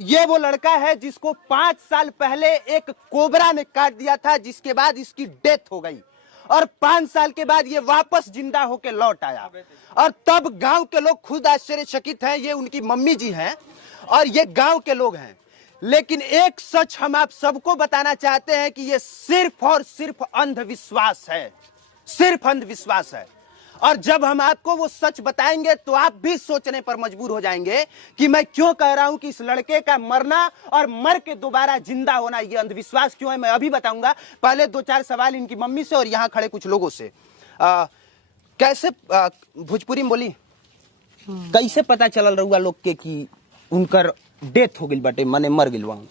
ये वो लड़का है जिसको 5 साल पहले एक कोबरा ने काट दिया था, जिसके बाद इसकी डेथ हो गई और 5 साल के बाद ये वापस जिंदा होके लौट आया। और तब गांव के लोग खुद आश्चर्यचकित हैं। ये उनकी मम्मी जी हैं और ये गांव के लोग हैं। लेकिन एक सच हम आप सबको बताना चाहते हैं कि ये सिर्फ और सिर्फ अंधविश्वास है, सिर्फ अंधविश्वास है। और जब हम आपको वो सच बताएंगे तो आप भी सोचने पर मजबूर हो जाएंगे कि मैं क्यों कह रहा हूं कि इस लड़के का मरना और मर के दोबारा जिंदा होना ये अंधविश्वास क्यों है, मैं अभी बताऊंगा। पहले 2-4 सवाल इनकी मम्मी से और यहां खड़े कुछ लोगों से। कैसे भोजपुरी में बोली, कैसे पता चलल रहुआ लोग के कि उनकर डेथ हो गई बाटे, माने मर गइल वहां?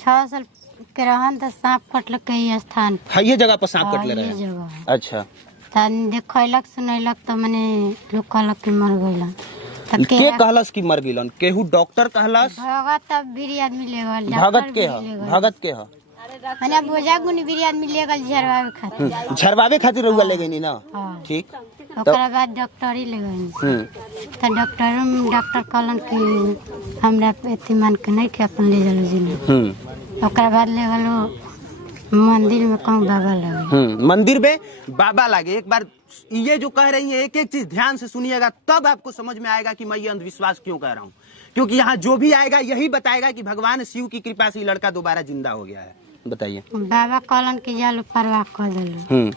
6 साल के रहन त सांप कटलक के स्थान है ये जगह पर सांप कटले रहे? अच्छा, देखलक सुनैलक त मने लोग कहलक कि मर गइलन। के कहलस कि मर गइलन? केहू डॉक्टर कहलस? भगत तब बीरी आदमी ले गल। भगत के ह? भगत के ह? मने बोझा गुनी बीरी आदमी ले गल झरवावे खातिर। झरवावे खातिर रहुआ ले गइनी ना? ठीक। ओकरा बाद डॉक्टरी ले गइनी। त डॉक्टर कहलन कि हमरा एती मान के नहीं के अपन ले चलो जिले। ओकरा बाद ले गलो मंदिर में कहूं बाबा लगे। मंदिर में बाबा लगे। एक बार ये जो कह रही है एक एक चीज ध्यान से सुनिएगा, तब आपको समझ में आएगा कि मैं ये अंधविश्वास क्यों कह रहा हूँ। क्योंकि यहाँ जो भी आएगा यही बताएगा कि भगवान शिव की कृपा से ये लड़का दोबारा जिंदा हो गया है। बताइए। बाबा कहलन कि जालो परवाह कर देलो।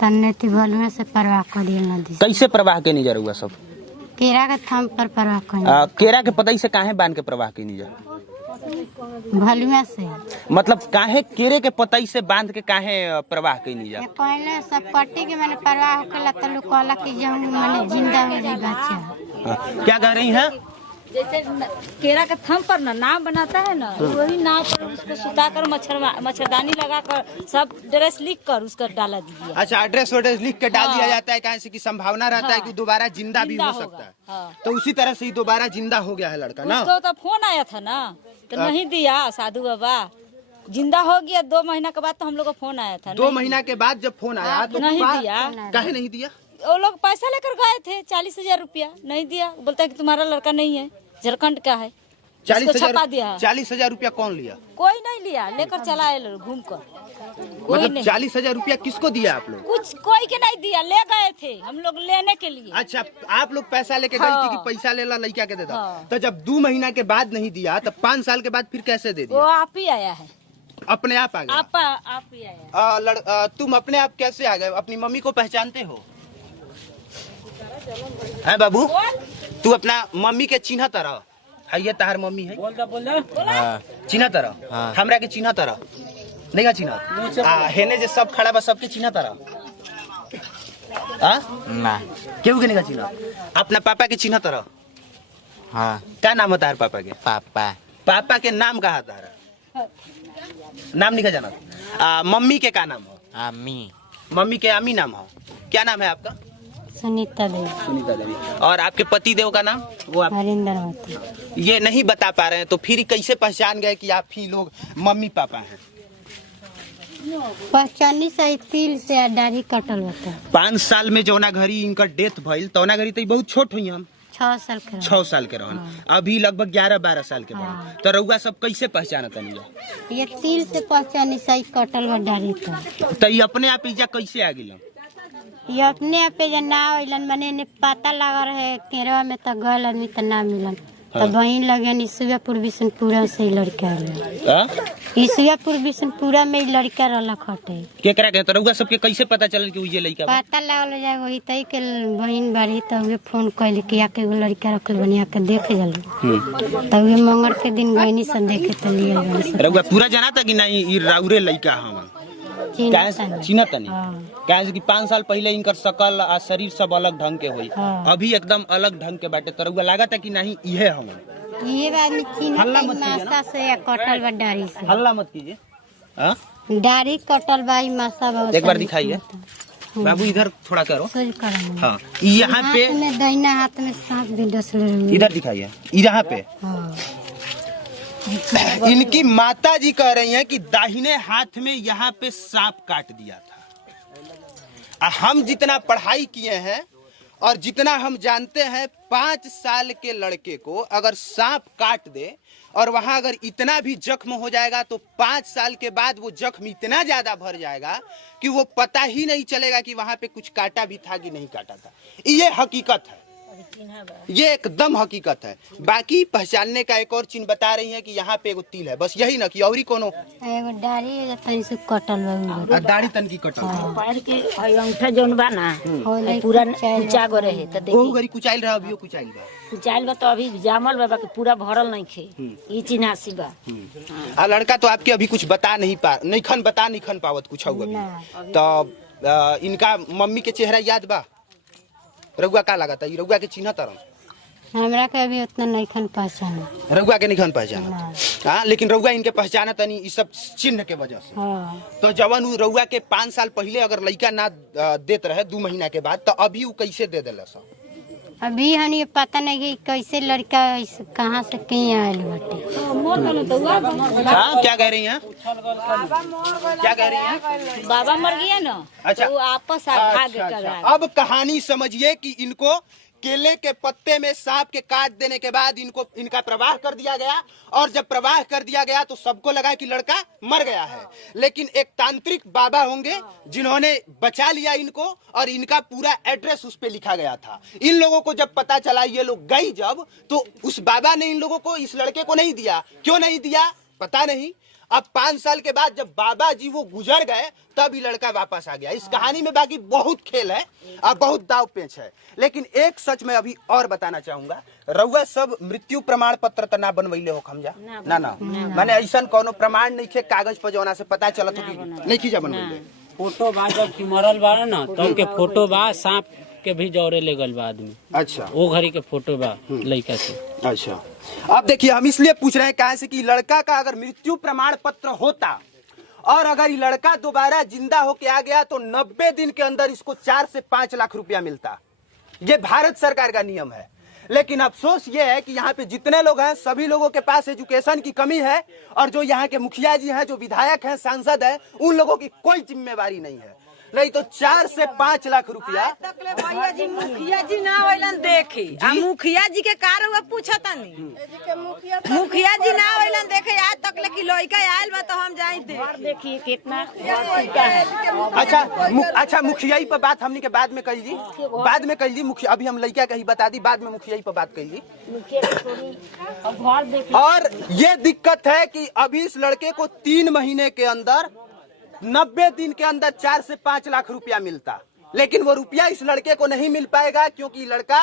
तन्नेती भलुए से परवाह कर दिया नदी। कैसे परवाह के नहीं जा रहा सब? केरा के थम पर परवाह कर। केरा के पतई से काहे बांध के परवाह के नहीं जा? भलुआ से। मतलब काहे केरे के पतई से बांध के काहे प्रवाह के नहीं जा? पहले सब पट्टी के मैंने परवाह होकेला त लोग कहला कि जब मैंने जिंदा हो जाए बच्चा। क्या कह रही हैं? जैसे केरा के थम पर ना नाम बनाता है ना, वही नाम पर उसको सुता कर मच्छरदानी लगा कर सब ड्रेस लिख कर उसका डाला दीजिए। अच्छा, एड्रेस वड्रेस लिख के डाल दिया जाता है, कहीं से की संभावना रहता है कि दोबारा जिंदा भी हो सकता है। तो उसी तरह से ही दोबारा जिंदा हो गया है लड़का ना? उसको तो फोन आया था ना, तो नहीं दिया साधु बाबा। जिंदा हो गया 2 महीना के बाद तो हम लोग को फोन आया था। 2 महीना के बाद जब फोन आया तो नहीं दिया। काहे नहीं दिया? वो लोग पैसा लेकर गए थे 40,000 रुपया, नहीं दिया। बोलता है कि तुम्हारा लड़का नहीं है, झारखंड का है। 40,000 रुपया कौन लिया? कोई नहीं लिया, लेकर चला आए घूम कर। मतलब 40,000 रुपया किसको दिया आप लोग? कुछ कोई के नहीं दिया, ले गए थे हम लोग लेने के लिए। अच्छा, आप लोग पैसा लेके गई थी कि पैसा लेला लड़का के देता? तो जब 2 महीना के बाद नहीं दिया तो 5 साल के बाद फिर कैसे दे दिया? वो आप ही आया है, अपने आप आ गया? आप ही आया। तुम अपने आप कैसे आ गए? अपनी मम्मी को पहचानते हो? है बाबू, तू अपना मम्मी के चिन्ह तरह है? ये तार मम्मी है? चिन्ह तरह? हमरा के चिन्ह तरह नहीं चिन्ह? हेने जे सब खड़ा बा सबके चिन्ह तरह ना? केहू के नहीं चिन्ह? अपना पापा के चिन्ह तरह? हाँ। क्या नाम है तार पापा के? पापा के नाम कहा तारा? नाम नहीं जाना? मम्मी के क्या नाम हो? अम्मी। मम्मी के अम्मी नाम हो? क्या नाम है आपका? सुनीता देवी। सुनीता देवी। और आपके पति देव का नाम? वो हरिंदर। ये नहीं बता पा रहे हैं तो फिर कैसे पहचान गए कि आप ही लोग मम्मी पापा हैं? पहचानी से तिल से दाढ़ी कटल होता है। 5 साल में जौना घड़ी इनका डेथ भइल तौना घड़ी तो बहुत छोट हुई हम। 6 साल के रहन। अभी लगभग 11-12 साल के बाद। तो रउआ सब कैसे पहचानता नहीं? ये तिल से पहचानी से कटल हुआ दाढ़ी तो ये अपने आप इजा कैसे आ गिला? ये अपने आप ना आइलन, मने ने पता लगा रहे केरवा में तो गल आदमी तो ना मिलन। तो वहीं लगे ईसुआपुर बिशनपुरा से लड़का रहे। ईसुआपुर बिशनपुरा में लड़का रहला खटे। केकरा के? तो रउआ सबके कैसे पता चलल कि ये लड़का? पता लगल जाए वही तई के बहिन बाड़ी तो वे फोन कइले कि आके एगो लड़का रखल बनिया के देखे जल्दी। तब वे मंगल के दिन गइनी से देखे तो लिया गइल। रउआ पूरा जाना था कि नहीं ई राउरे लड़का हम? चिन्ह तनी काहे कि 5 साल पहले इनकर शकल आ शरीर सब अलग ढंग के हुई। अभी एकदम अलग ढंग के बाटे। तो रउआ लागत है कि नहीं इहे हम? ये आदमी चिन्ह मासा से कटल बा दाढ़ी से। हल्ला मत कीजिए। दाढ़ी कटल बा मासा बा। एक बार दिखाइए बाबू, इधर थोड़ा करो। हाँ, यहाँ पे दाहिना हाथ में सांप भी डसले। इधर दिखाइए, यहाँ पे। इनकी माता जी कह रही हैं कि दाहिने हाथ में यहाँ पे सांप काट दिया था। हम जितना पढ़ाई किए हैं और जितना हम जानते हैं 5 साल के लड़के को अगर सांप काट दे और वहां अगर इतना भी जख्म हो जाएगा तो 5 साल के बाद वो जख्म इतना ज्यादा भर जाएगा कि वो पता ही नहीं चलेगा कि वहां पे कुछ काटा भी था कि नहीं काटा था। ये हकीकत है, ये एकदम हकीकत है। बाकी पहचानने का एक और चिन्ह बता रही है कि यहाँ पे एगो तिल है, बस यही ना कि और कोनो एगो दाढ़ी तनी से कटल बा, दाढ़ी तन की कटल पैर के अंगूठा जौन बा ना पूरा ऊंचा गो रहे त देखी ओ गरी कुचाइल रहा, अभी कुचाइल बा, कुचाइल बा तो अभी जामल बा कि पूरा भरल नहीं खे। ई चिन्हासी बा। आ लड़का तो आपके अभी कुछ बता नहीं पावत कुछ अभी। तो इनका मम्मी के चेहरा याद बा? रउआ का लगा था रउआ के चिन्ह तरह? हमरा के अभी उतना नहीं खन पहचान, रउआ के नहीं पहचान। हाँ, लेकिन रउआ इनके पहचाना तनी इस सब चिन्ह के वजह से। तो जवन उ रउआ के 5 साल पहले अगर लड़का ना देत रहे 2 महीना के बाद, तो अभी उ कैसे दे दिला सब? अभी हनी पता नहीं कि कैसे लड़का कहाँ से कहीं आयल बाटे। हाँ, क्या कह रही हैं? क्या कह रही हैं? बाबा मर गया ना, अच्छा। तो वो आपस भाग अच्छा। अब कहानी समझिए कि इनको केले के पत्ते में सांप के काट देने के बाद इनका प्रवाह कर दिया गया, और जब प्रवाह कर दिया गया तो सबको लगा कि लड़का मर गया है। लेकिन एक तांत्रिक बाबा होंगे जिन्होंने बचा लिया इनको, और इनका पूरा एड्रेस उस पे लिखा गया था। इन लोगों को जब पता चला, ये लोग गई जब, तो उस बाबा ने इन लोगों को, इस लड़के को नहीं दिया। क्यों नहीं दिया पता नहीं। अब 5 साल के बाद जब बाबा जी वो गुजर गए, तब ये लड़का वापस आ गया। इस कहानी में बाकी बहुत खेल है और बहुत दाव पेच है, लेकिन एक सच में अभी और बताना चाहूंगा। रउआ सब मृत्यु प्रमाण पत्र तो ना बनवैले हो खमजा ना माने ऐसा कोनो प्रमाण नहीं थे कागज पर जौना से पता चलत हो कि नहीं की बनवैले? फोटो बा जब की मरल बा ना, तो उनके फोटो बा, सांप के भी जौरे ले गल बा आदमी। अच्छा, वो घड़ी के फोटो बा लड़का के। अच्छा, अब देखिए हम इसलिए पूछ रहे हैं कहा से कि लड़का का अगर मृत्यु प्रमाण पत्र होता और अगर ये लड़का दोबारा जिंदा होके आ गया तो 90 दिन के अंदर इसको 4 से 5 लाख रुपया मिलता। ये भारत सरकार का नियम है। लेकिन अफसोस ये है कि यहाँ पे जितने लोग हैं सभी लोगों के पास एजुकेशन की कमी है, और जो यहाँ के मुखिया जी हैं, जो विधायक हैं, सांसद हैं, उन लोगों की कोई जिम्मेवारी नहीं है। नहीं तो 4 से 5 लाख रुपया भैया जी मुखिया जी ना होइलन देखी। मुखिया जी के कार हुआ पूछता नहीं, मुखिया जी ना होइलन देखे आज तक ले कि लड़का आयल बा तो हम जाई दे देखिए कितना। अच्छा मुखियाई पर बात हमनी के बाद में कही जी, बाद में कही जी। मुखिया अभी हम लड़का कही बता दी, बाद में मुखियाई पर बात कही जी। और ये दिक्कत है कि अभी इस लड़के को 3 महीने के अंदर 90 दिन के अंदर 4 से 5 लाख रुपया मिलता, लेकिन वो रुपया इस लड़के को नहीं मिल पाएगा क्योंकि लड़का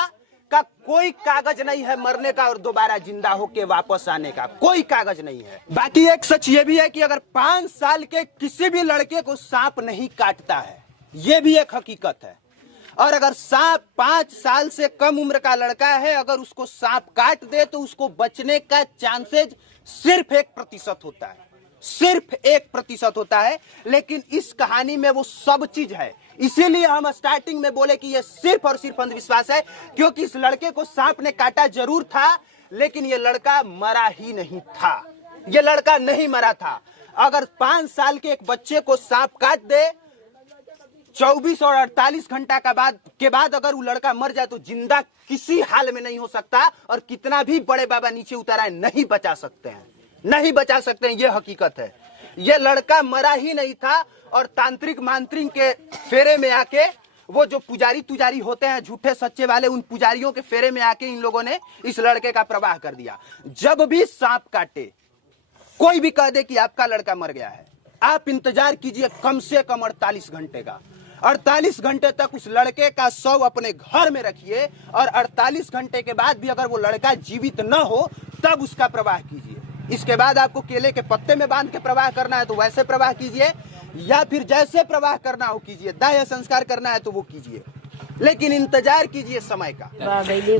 का कोई कागज नहीं है मरने का और दोबारा जिंदा होके वापस आने का, कोई कागज नहीं है। बाकी एक सच ये भी है कि अगर 5 साल के किसी भी लड़के को सांप नहीं काटता है, ये भी एक हकीकत है। और अगर सांप 5 साल से कम उम्र का लड़का है, अगर उसको सांप काट दे तो उसको बचने का चांसेज सिर्फ 1% होता है, सिर्फ 1% होता है। लेकिन इस कहानी में वो सब चीज है। इसीलिए हम स्टार्टिंग में बोले कि ये सिर्फ और सिर्फ अंधविश्वास है, क्योंकि इस लड़के को सांप ने काटा जरूर था, लेकिन ये लड़का मरा ही नहीं था। ये लड़का नहीं मरा था। अगर 5 साल के एक बच्चे को सांप काट दे, 24 और 48 घंटा के बाद अगर वो लड़का मर जाए तो जिंदा किसी हाल में नहीं हो सकता, और कितना भी बड़े बाबा नीचे उतर आए नहीं बचा सकते हैं, नहीं बचा सकते हैं। ये हकीकत है। ये लड़का मरा ही नहीं था, और तांत्रिक मांत्रिक के फेरे में आके, वो जो पुजारी होते हैं झूठे सच्चे वाले, उन पुजारियों के फेरे में आके इन लोगों ने इस लड़के का प्रवाह कर दिया। जब भी सांप काटे, कोई भी कह दे कि आपका लड़का मर गया है, आप इंतजार कीजिए कम से कम 48 घंटे का। 48 घंटे तक उस लड़के का शव अपने घर में रखिए, और 48 घंटे के बाद भी अगर वो लड़का जीवित न हो तब उसका प्रवाह कीजिए। इसके बाद आपको केले के पत्ते में बांध के प्रवाह करना है तो वैसे प्रवाह कीजिए, या फिर जैसे प्रवाह करना हो कीजिए, दाह संस्कार करना है तो वो कीजिए, लेकिन इंतजार कीजिए समय का।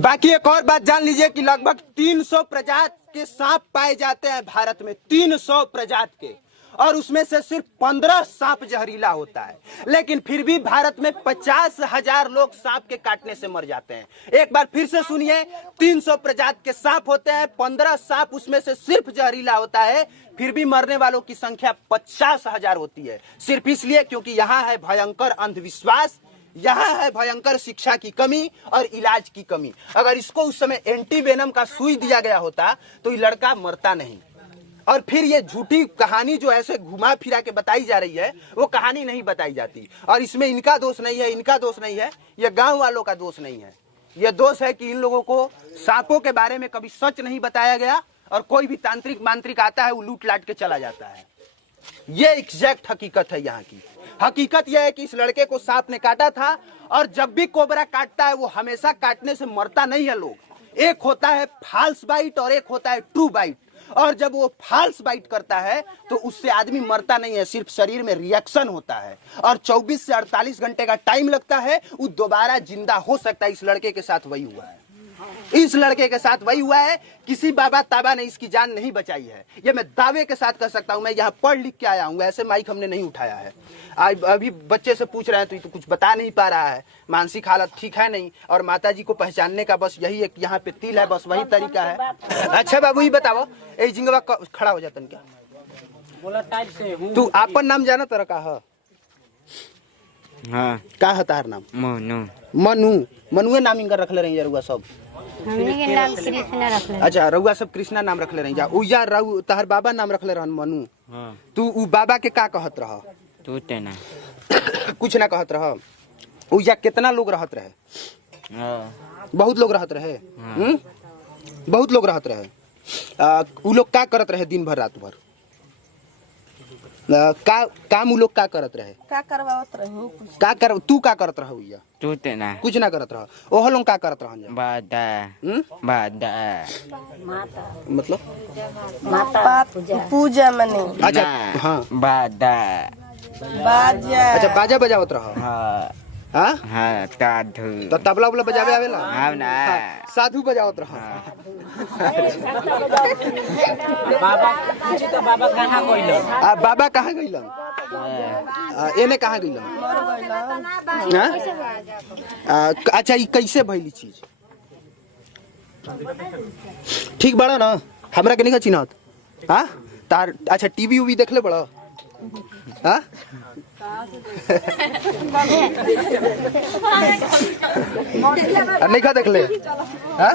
बाकी एक और बात जान लीजिए कि लगभग 300 प्रजाति के सांप पाए जाते हैं भारत में, 300 प्रजाति के, और उसमें से सिर्फ 15 सांप जहरीला होता है। लेकिन फिर भी भारत में 50,000 लोग सांप के काटने से मर जाते हैं। एक बार फिर से सुनिए, 300 प्रजाति के सांप होते हैं, 15 सांप उसमें से सिर्फ जहरीला होता है, फिर भी मरने वालों की संख्या 50,000 होती है। सिर्फ इसलिए क्योंकि यहाँ है भयंकर अंधविश्वास, यहाँ है भयंकर शिक्षा की कमी और इलाज की कमी। अगर इसको उस समय एंटीवेनम का सुई दिया गया होता तो ये लड़का मरता नहीं। और फिर ये झूठी कहानी जो ऐसे घुमा फिरा के बताई जा रही है वो कहानी नहीं बताई जाती। और इसमें इनका दोष नहीं है, इनका दोष नहीं है, ये गांव वालों का दोष नहीं है। ये दोष है कि इन लोगों को सांपों के बारे में कभी सच नहीं बताया गया और कोई भी तांत्रिक मांत्रिक आता है वो लूट लाट के चला जाता है। ये एग्जैक्ट हकीकत है यहाँ की। हकीकत यह है कि इस लड़के को सांप ने काटा था और जब भी कोबरा काटता है वो हमेशा काटने से मरता नहीं है लोग। एक होता है फाल्स बाइट और एक होता है ट्रू बाइट। और जब वो फाल्स बाइट करता है तो उससे आदमी मरता नहीं है, सिर्फ शरीर में रिएक्शन होता है और 24 से 48 घंटे का टाइम लगता है, वो दोबारा जिंदा हो सकता है। इस लड़के के साथ वही हुआ है, इस लड़के के साथ वही हुआ है। किसी बाबा ताबा ने इसकी जान नहीं बचाई है, ये मैं दावे के साथ कह सकता हूं। मैं यहाँ पढ़ लिख के आया हूँ, ऐसे माइक हमने नहीं उठाया है। अभी बच्चे से पूछ रहे हैं तो ये तो कुछ बता नहीं पा रहा है, मानसिक हालत ठीक है नहीं। और माताजी को पहचानने का बस यही एक यहाँ पे तिल है, बस वही तरीका है। अच्छा बाबू ही बताओ, ए जिंगवा खड़ा हो जाता क्या बोला टाइप से हूँ। तू आपन नाम जाना तरह का है? हाँ का है तार नाम? मोनू मनु। मनुए नाम इनका रखले रही रउआ सब? हमने के नाम कृष्णा रखले। अच्छा रउआ सब कृष्णा नाम रखले रही जा। उया रउ तहर बाबा नाम रखले रहन मनु। हाँ तू उ बाबा के का कहत रह? तू तेना कुछ ना कहत रह। उया कितना लोग रहत रहे? हाँ बहुत लोग रहत रहे। बहुत लोग रहत रहे। उ लोग का करत रहे दिन भर रात भर? का काम उ लोग का करत रहे? का करवावत रही कुछ का कर तू का करत रह? उया तू तेना कुछ ना करत रह। ओह लोग का करत रहन जा? बादा बादा मतलब माता पूजा मने। अच्छा हाँ बादा बाजा। अच्छा बाजा बजावत रह। हाँ हाँ हाँ साधु तो तबला उबला बजावे आवेला? हाँ ना साधु बजावत रहा। बाबा पूछी तो बाबा कहाँ गइल? बाबा कहाँ गइलन? एने कहाँ गइलन? अच्छा ये कैसे भइली चीज? ठीक बड़ा ना, हमरा के नहीं चिन्हत? हाँ तार अच्छा टीवी उवी देखले बड़ा? हाँ नहीं खा देख ले? हाँ